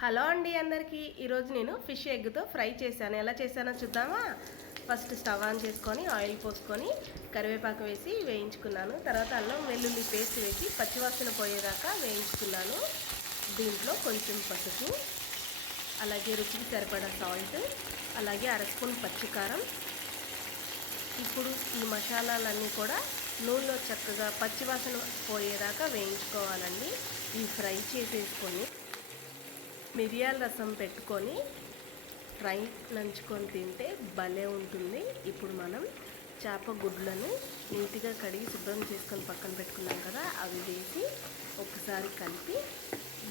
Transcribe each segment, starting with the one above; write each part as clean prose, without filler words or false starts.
Hello అండి అందరికీ ఈరోజు నేను ఫిష్ ఎగ్తో ఫ్రై చేశాను. ఎలా చేశానో చూద్దామా. ఫస్ట్ స్టవ్ ఆన్ చేసుకొని ఆయిల్ పోసుకొని కరివేపాకు వేసి వేయించుకున్నాను. తర్వాత అల్లం వెల్లుల్లి పేస్ట్ వేసి పచ్చివాసన పోయేదాకా వేయించుకున్నాను. దీంట్లో కొంచెం పసుపు, అలాగే రుచికి సరిపడా సాల్ట్, అలాగే అర స్పూన్ పచ్చికారం. ఇప్పుడు ఈ మసాలాలన్నీ కూడా నూనెలో చక్కగా పచ్చివాసన పోయేదాకా వేయించుకోవాలండి. ఈ ఫ్రై చేసేసుకొని మిరియాల రసం పెట్టుకొని ఫ్రై నంచుకొని తింటే భలే ఉంటుంది. ఇప్పుడు మనం చేప గుడ్లను నీట్గా కడిగి శుభ్రం చేసుకొని పక్కన పెట్టుకున్నాం కదా, అవి వేసి ఒకసారి కలిపి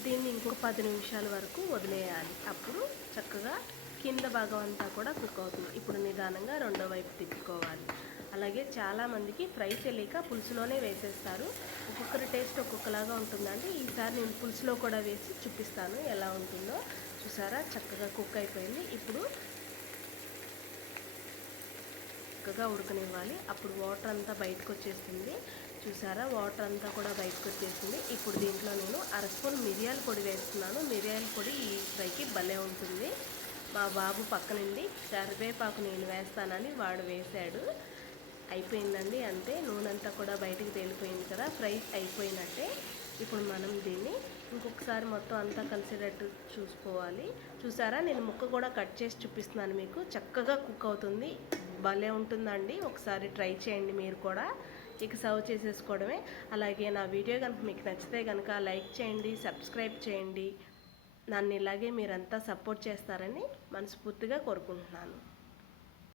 దీన్ని ఇంకొక 10 నిమిషాల వరకు వదిలేయాలి. అప్పుడు చక్కగా కింద భాగం అంతా కూడా కుక్ అవుతుంది. ఇప్పుడు నిదానంగా రెండో వైపు తిప్పుకోవాలి. అలాగే చాలామందికి ఫ్రై తెలియక పులుసులోనే వేసేస్తారు. ఒక్కొక్కరి టేస్ట్ ఒక్కొక్కలాగా ఉంటుందండి. ఈసారి నేను పులుసులో కూడా వేసి చూపిస్తాను ఎలా ఉంటుందో. చూసారా, చక్కగా కుక్ అయిపోయింది. ఇప్పుడు చక్కగా ఉడకనివ్వాలి. అప్పుడు వాటర్ అంతా బయటకు వచ్చేస్తుంది. చూసారా, వాటర్ అంతా కూడా బయటకు వచ్చేసింది. ఇప్పుడు దీంట్లో నేను అర స్పూన్ మిరియాల పొడి వేస్తున్నాను. మిరియాల పొడి ఈ ఫ్రైకి భలే ఉంటుంది. మా బాబు పక్క నుండి కరివేపాకు నేను వేస్తానని వాడు వేశాడు. అయిపోయిందండి, అంతే. నూనె అంతా కూడా బయటికి తేలిపోయింది కదా, ఫ్రై అయిపోయినట్టే. ఇప్పుడు మనం దీన్ని ఇంకొకసారి మొత్తం అంతా కలిసేటట్టు చూసుకోవాలి. చూసారా, నేను ముక్క కూడా కట్ చేసి చూపిస్తున్నాను మీకు. చక్కగా కుక్ అవుతుంది, భలే ఉంటుందండి. ఒకసారి ట్రై చేయండి మీరు కూడా. ఇక సర్వ్ చేసేసుకోవడమే. అలాగే నా వీడియో కనుక మీకు నచ్చితే కనుక లైక్ చేయండి, సబ్స్క్రైబ్ చేయండి. నన్ను ఇలాగే మీరంతా సపోర్ట్ చేస్తారని మనస్ఫూర్తిగా కోరుకుంటున్నాను.